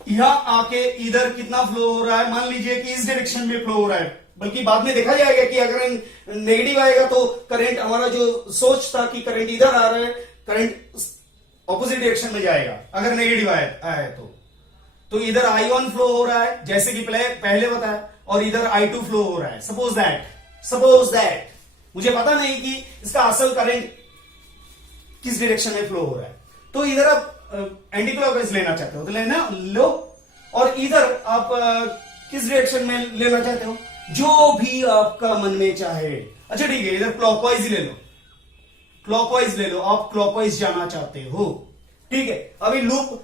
यहां आके इधर कितना फ्लो हो रहा है, मान लीजिए कि इस डायरेक्शन में फ्लो हो रहा है। बल्कि बाद में देखा जाएगा कि अगर नेगेटिव आएगा तो करंट, हमारा जो सोच था कि करंट इधर आ रहा है, करंट ऑपोजिट डायरेक्शन में जाएगा अगर नेगेटिव आया है तो इधर I1 फ्लो हो रहा है जैसे कि पहले बताया, और इधर I2 फ्लो हो रहा है। सपोज दैट मुझे पता नहीं कि इसका असल करंट किस डायरेक्शन में फ्लो हो रहा है, तो इधर आप एंटी क्लॉकवाइज लेना चाहते हो तो लेना लो, और इधर आप किस डायरेक्शन में लेना चाहते हो, जो भी आपका मन में चाहे। अच्छा ठीक है, इधर क्लॉकवाइज ही ले लो, आप क्लॉकवाइज जाना चाहते हो, ठीक है। अभी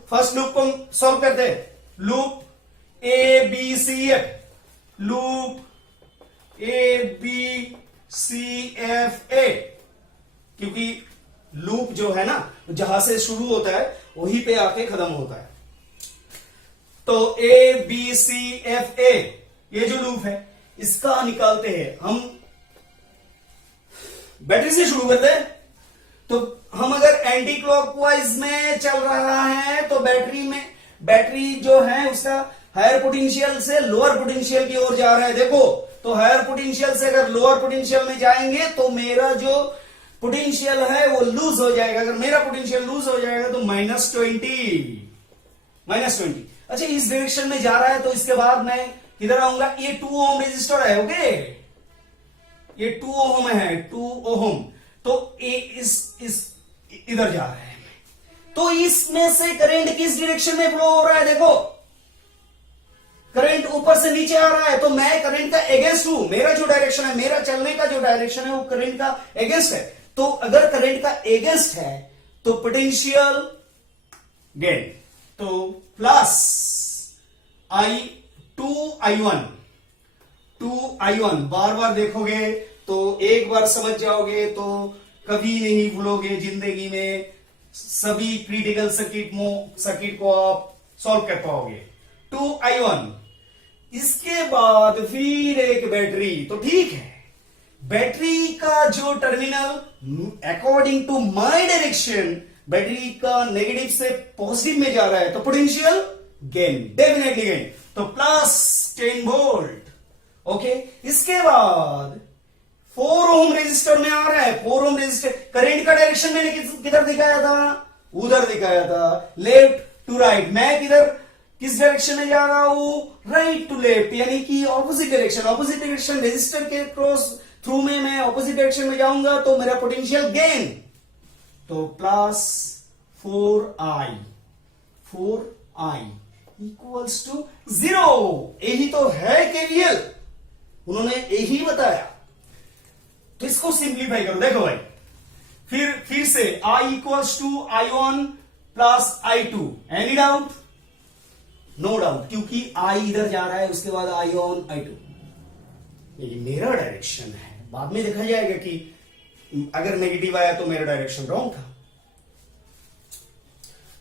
फर्स्ट लूप को सॉल्व करते हैं। लूप ABCF, लूप ABCFA, क्योंकि लूप जो है ना जहां से शुरू होता है वहीं पे आके खत्म होता है। तो ABCFA ये जो लूप है इसका निकालते हैं हम। बैटरी से शुरू करते हैं। तो हम अगर एंटी क्लॉकवाइज में चल रहा है तो बैटरी जो है उसका हायर पोटेंशियल से लोअर पोटेंशियल की ओर जा रहा है। देखो, तो हायर पोटेंशियल से अगर लोअर पोटेंशियल में जाएंगे तो मेरा जो पोटेंशियल है वो लूज हो जाएगा। अगर मेरा पोटेंशियल लूज हो जाएगा तो -20। अच्छा, इस डायरेक्शन में जा रहा है तो इसके बाद मैं किधर आऊंगा, ये 2 ओम रेजिस्टर है, ओके, ये 2 ओम है, 2 ओम, तो इस इधर जा रहा है। तो इसमें से करंट किस डायरेक्शन में फ्लो हो रहा है, देखो करंट ऊपर से नीचे आ रहा है, तो मैं करंट का एगेंस्ट हूं। मेरा जो डायरेक्शन है, मेरा चलने का जो डायरेक्शन है वो करंट का एगेंस्ट है। तो अगर करंट का एगेंस्ट है तो पोटेंशियल गेन, तो प्लस I2I1 बार बार देखोगे तो एक बार समझ जाओगे तो कभी नहीं भूलोगे जिंदगी में। सभी क्रिटिकल सर्किट को आप सॉल्व कर पाओगे। 2I1, इसके बाद फिर एक बैटरी, तो ठीक है, बैटरी का जो terminal according to my direction battery का नेगेटिव से पॉजिटिव में जा रहा है, तो पोटेंशियल गेन, डेफिनेटली गेन, तो +10 वोल्ट, ओके। इसके बाद 4 ओम रेजिस्टर में आ रहा है। 4 ओम रेजिस्टर, करंट का डायरेक्शन मैंने किधर दिखाया था, उधर दिखाया था, लेफ्ट टू राइट। मैं किस डायरेक्शन में जा रहा हूं, राइट टू लेफ्ट, यानी कि ऑपोजिट डायरेक्शन रेजिस्टर के क्रॉस थ्रू में मैं ऑपोजिट डायरेक्शन में जाऊंगा तो मेरा पोटेंशियल गेन, तो +4I इक्वल्स टू 0। यही तो है केवीएल, उन्होंने यही बताया। तो इसको सिंप्लीफाई करो, देखो भाई, फिर से I equals to I1 plus I2। Any doubt? No doubt, क्योंकि I इधर जा रहा है, उसके बाद I1 I2, ये मेरा डायरेक्शन है। बाद में देखा जाएगा कि अगर नेगेटिव आया तो मेरा डायरेक्शन रॉन्ग था।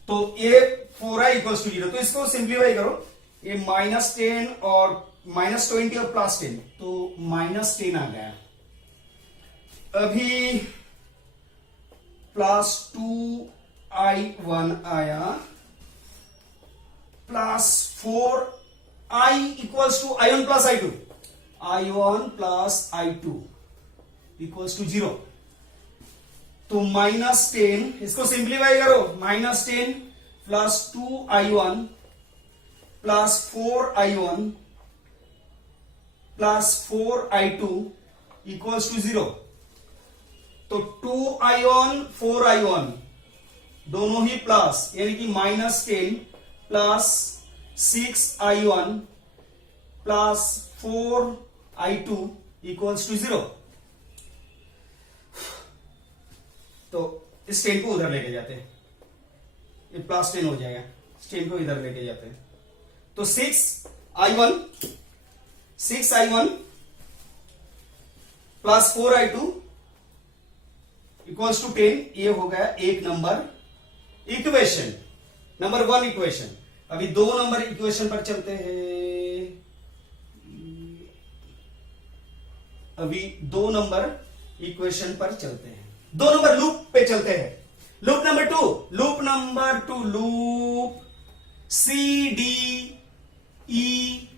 तो ये 4I इक्वल्स टू 0, तो इसको सिंप्लीफाई करो, ये -10 और -20 और +10, तो -10 आ गया। अभी +2I1 आया, +4I equals to I1 plus I2, I1 plus I2 equals to 0, तो -10, इसको सिंप्लीफाई करो, -10 plus 2I1 plus 4I1 plus 4I2 equals to 0, तो 2I1 4I1 दोनों ही प्लस, यानी कि -10 plus 6I1 plus 4I2 equals to 0। तो इस 10 को उधर लेके जाते हैं, ये +10 हो जाएगा, इस 10 को इधर लेके जाते हैं, तो 6I1 plus 4I2 equals to 10, ये हो गया एक नंबर इक्वेशन, नंबर 1 इक्वेशन। अभी 2 नंबर इक्वेशन पर चलते हैं। अभी 2 नंबर इक्वेशन पर चलते हैं, 2 नंबर लूप पे चलते हैं। Loop number 2, loop number 2, loop C D E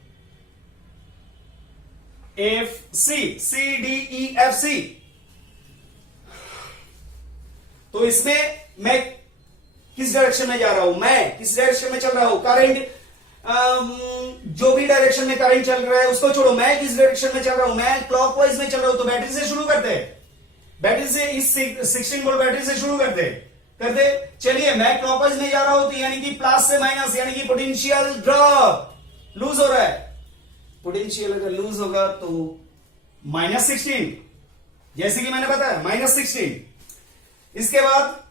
F C, C D E F C. तो इसमें मैं किस डायरेक्शन में जा रहा हूं, मैं किस डायरेक्शन में चल रहा हूं, करंट जो भी डायरेक्शन में करंट चल रहा है उसको छोड़ो, मैं किस डायरेक्शन में चल रहा हूं, मैं क्लॉकवाइज में चल रहा हूं। तो बैटरी से शुरू करते हैं, बैटरी से इस 16 वोल्ट बैटरी से शुरू करते चलिए। मैं क्लॉकवाइज में जा रहा हूं तो यानी कि प्लस से माइनस, यानी कि पोटेंशियल ड्रॉप लूज हो रहा है। पोटेंशियल अगर लूज होगा तो -16, जैसे कि मैंने बताया -16। इसके बाद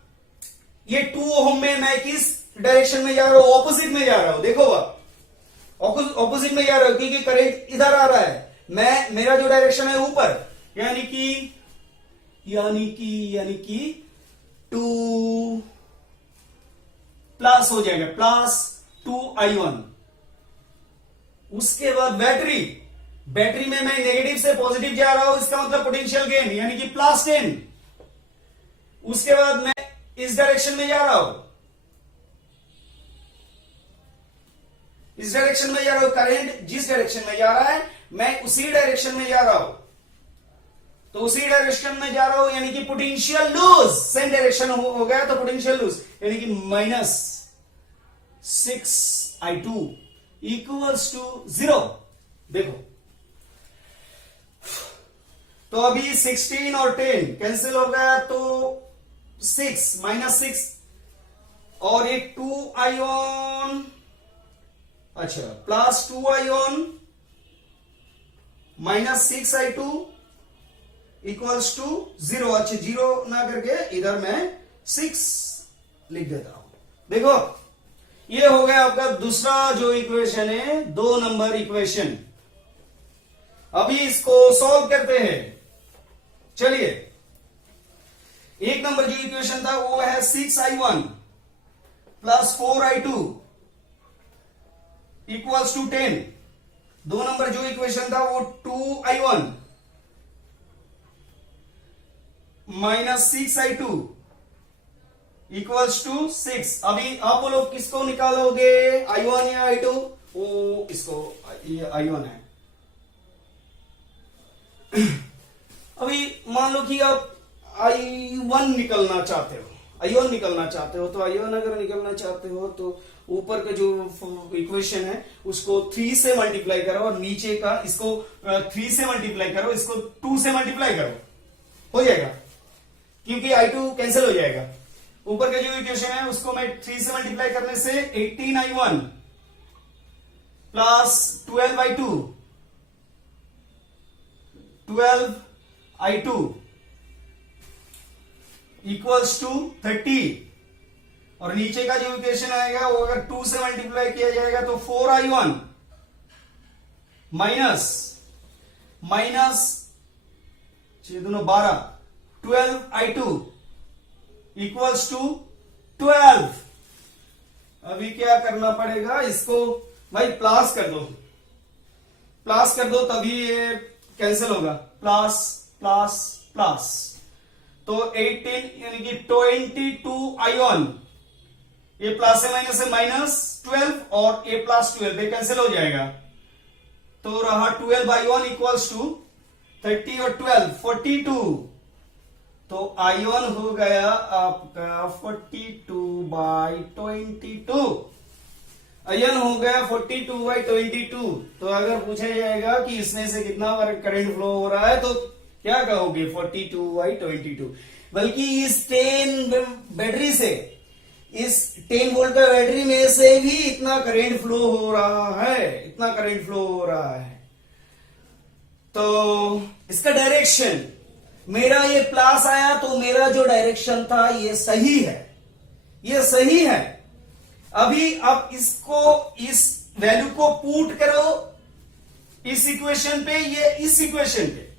ये 2 ओम में मैं किस डायरेक्शन में जा रहा हूं, ऑपोजिट में जा रहा हूं। देखो ऑपोजिट में जा रहा हूं क्योंकि करंट इधर आ रहा है, मेरा जो डायरेक्शन है ऊपर, यानी कि 2 प्लस हो जाएगा, +2I1। उसके बाद बैटरी में मैं नेगेटिव से पॉजिटिव जा रहा हूं, इसका मतलब पोटेंशियल गेन यानी कि +10। उसके बाद मैं इस डायरेक्शन में जा रहा हूं, करंट जिस डायरेक्शन में जा रहा है मैं उसी डायरेक्शन में जा रहा हूं। तो उसी डायरेक्शन में जा रहा हूं यानी कि पोटेंशियल लूज, सेम डायरेक्शन हो गया तो पोटेंशियल लूज, यानी कि -6I2 = 0। देखो तो अभी 16 और 10 कैंसिल हो गया तो 6 -6 और एक 2I1, अच्छा +2I1 -6I2 = 0। अच्छा 0 ना करके इधर मैं 6 लिख देता हूं। देखो ये हो गया आपका दूसरा जो इक्वेशन है, 2 नंबर इक्वेशन। अभी इसको सॉल्व करते हैं। चलिए 1 नंबर जो इक्वेशन था वो है 6I1 + 4I2 = 10। 2 नंबर जो इक्वेशन था वो 2I1 -6I2 = 6। अभी आप बोलो किसको निकालोगे, I1 या I2? वो इसको, ये I1 है। अभी मान लो कि आप I1 निकलना चाहते हो, तो I1 अगर निकलना चाहते हो तो ऊपर का जो इक्वेशन है उसको 3 से मल्टीप्लाई करो और नीचे का इसको 3 से मल्टीप्लाई करो, इसको 2 से मल्टीप्लाई करो, हो जाएगा क्योंकि I2 कैंसिल हो जाएगा। ऊपर का जो इक्वेशन है उसको मैं 3 से मल्टीप्लाई करने से 18I1 + 12I2 = 30। और नीचे का जो इक्वेशन आएगा वो अगर 2 से मल्टीप्लाई किया जाएगा तो 4I1 माइनस 12 12I2 = 12। अभी क्या करना पड़ेगा, इसको भाई प्लस कर दो तभी ये कैंसिल होगा, प्लस। तो 18 यानी कि 22I1, ये प्लस से माइनस है -12 और a +12 ये कैंसिल हो जाएगा। तो रहा 12I1 = 30 और 12 42। तो I1 हो गया आपका 42/22। I1 हो गया 42/22। तो अगर पूछा जाएगा कि इसमें से कितना करंट फ्लो हो रहा है तो क्या कहोगे, 42/22। बल्कि इस 10 बैटरी से, इस 10 वोल्ट का बैटरी में से भी इतना करंट फ्लो हो रहा है। तो इसका डायरेक्शन, मेरा ये प्लस आया तो मेरा जो डायरेक्शन था ये सही है। अभी आप इसको, इस वैल्यू को पुट करो इस इक्वेशन पे, ये इस इक्वेशन पे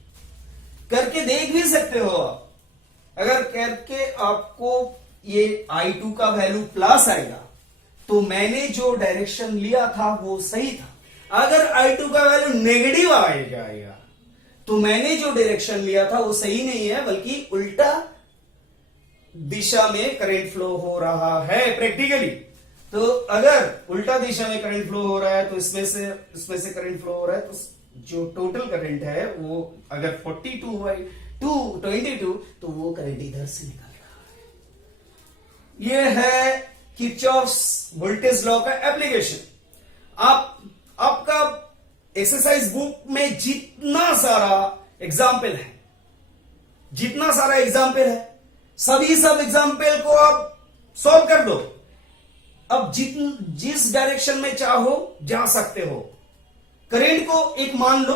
करके देख भी सकते हो आप। अगर करके आपको ये I2 का वैल्यू प्लस आएगा तो मैंने जो डायरेक्शन लिया था वो सही था। अगर I2 का वैल्यू नेगेटिव आ जाएगा तो मैंने जो डायरेक्शन लिया था वो सही नहीं है, बल्कि उल्टा दिशा में करंट फ्लो हो रहा है प्रैक्टिकली। तो अगर उल्टा दिशा में करंट फ्लो हो रहा है तो इसमें से करंट फ्लो हो रहा है तो जो टोटल करंट है वो अगर 42/22 तो वो करंट इधर से निकल रहा है। ये है किरचॉफ्स वोल्टेज लॉ का एप्लीकेशन। आपका एक्सरसाइज बुक में जितना सारा एग्जाम्पल है सभी सब एग्जाम्पल को आप सॉल्व कर दो। अब जिस डायरेक्शन में चाहो जा सकते हो। करंट को एक मान लो,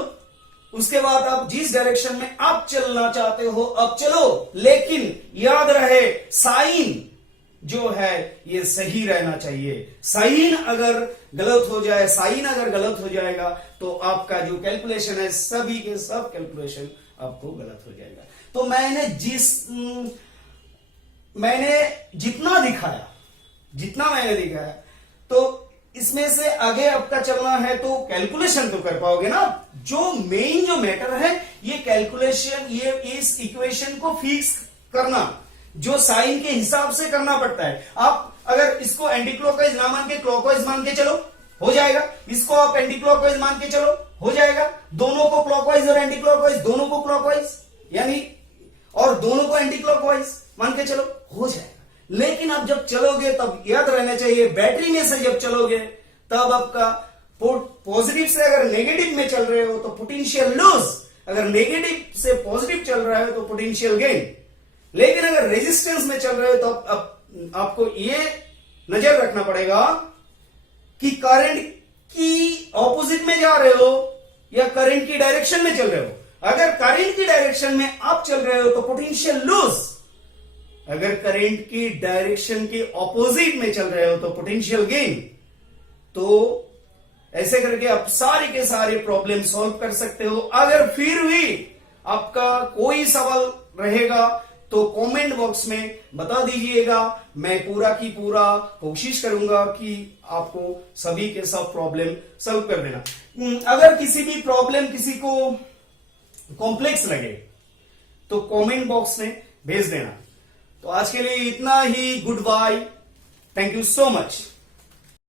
उसके बाद आप जिस डायरेक्शन में आप चलना चाहते हो अब चलो, लेकिन याद रहे साइन जो है ये सही रहना चाहिए। साइन अगर गलत हो जाएगा तो आपका जो कैलकुलेशन है सभी के सब कैलकुलेशन आपको गलत हो जाएगा। तो मैंने जितना मैंने दिखाया तो इसमें से आगे आपका चलना है तो कैलकुलेशन तो कर पाओगे ना। जो मैटर है ये कैलकुलेशन, ये इस इक्वेशन को फिक्स करना जो साइन के हिसाब से करना पड़ता है। आप अगर इसको एंटी क्लॉकवाइज ना मान के क्लॉकवाइज मान के चलो हो जाएगा, इसको आप एंटी क्लॉकवाइज मान के चलो हो जाएगा, दोनों को क्लॉकवाइज और एंटी क्लॉकवाइज, दोनों को क्लॉकवाइज यानी और दोनों को एंटी क्लॉकवाइज मान के चलो हो जाएगा। लेकिन आप जब चलोगे तब याद रहना चाहिए बैटरी में से जब चलोगे तब आपका पॉजिटिव से अगर नेगेटिव में चल रहे हो तो पोटेंशियल लॉस, अगर नेगेटिव से पॉजिटिव चल रहा है तो पोटेंशियल गेन। लेकिन अगर रेजिस्टेंस में चल रहे हो तो आपको ये नजर रखना पड़ेगा कि करंट की ऑपोजिट में जा रहे हो या करंट की डायरेक्शन में चल रहे हो। अगर करंट की डायरेक्शन में आप चल रहे हो तो पोटेंशियल लॉस, अगर करंट की डायरेक्शन के ऑपोजिट में चल रहे हो तो पोटेंशियल गेन। तो ऐसे करके आप सारे के सारे प्रॉब्लम सॉल्व कर सकते हो। अगर फिर भी आपका कोई सवाल रहेगा तो कमेंट बॉक्स में बता दीजिएगा, मैं पूरा की पूरा कोशिश करूंगा कि आपको सभी के सब प्रॉब्लम सॉल्व कर देना। अगर किसी भी प्रॉब्लम किसी को कॉम्प्लेक्स लगे तो कमेंट बॉक्स में भेज देना। तो आज के लिए इतना ही। Goodbye, thank you so much.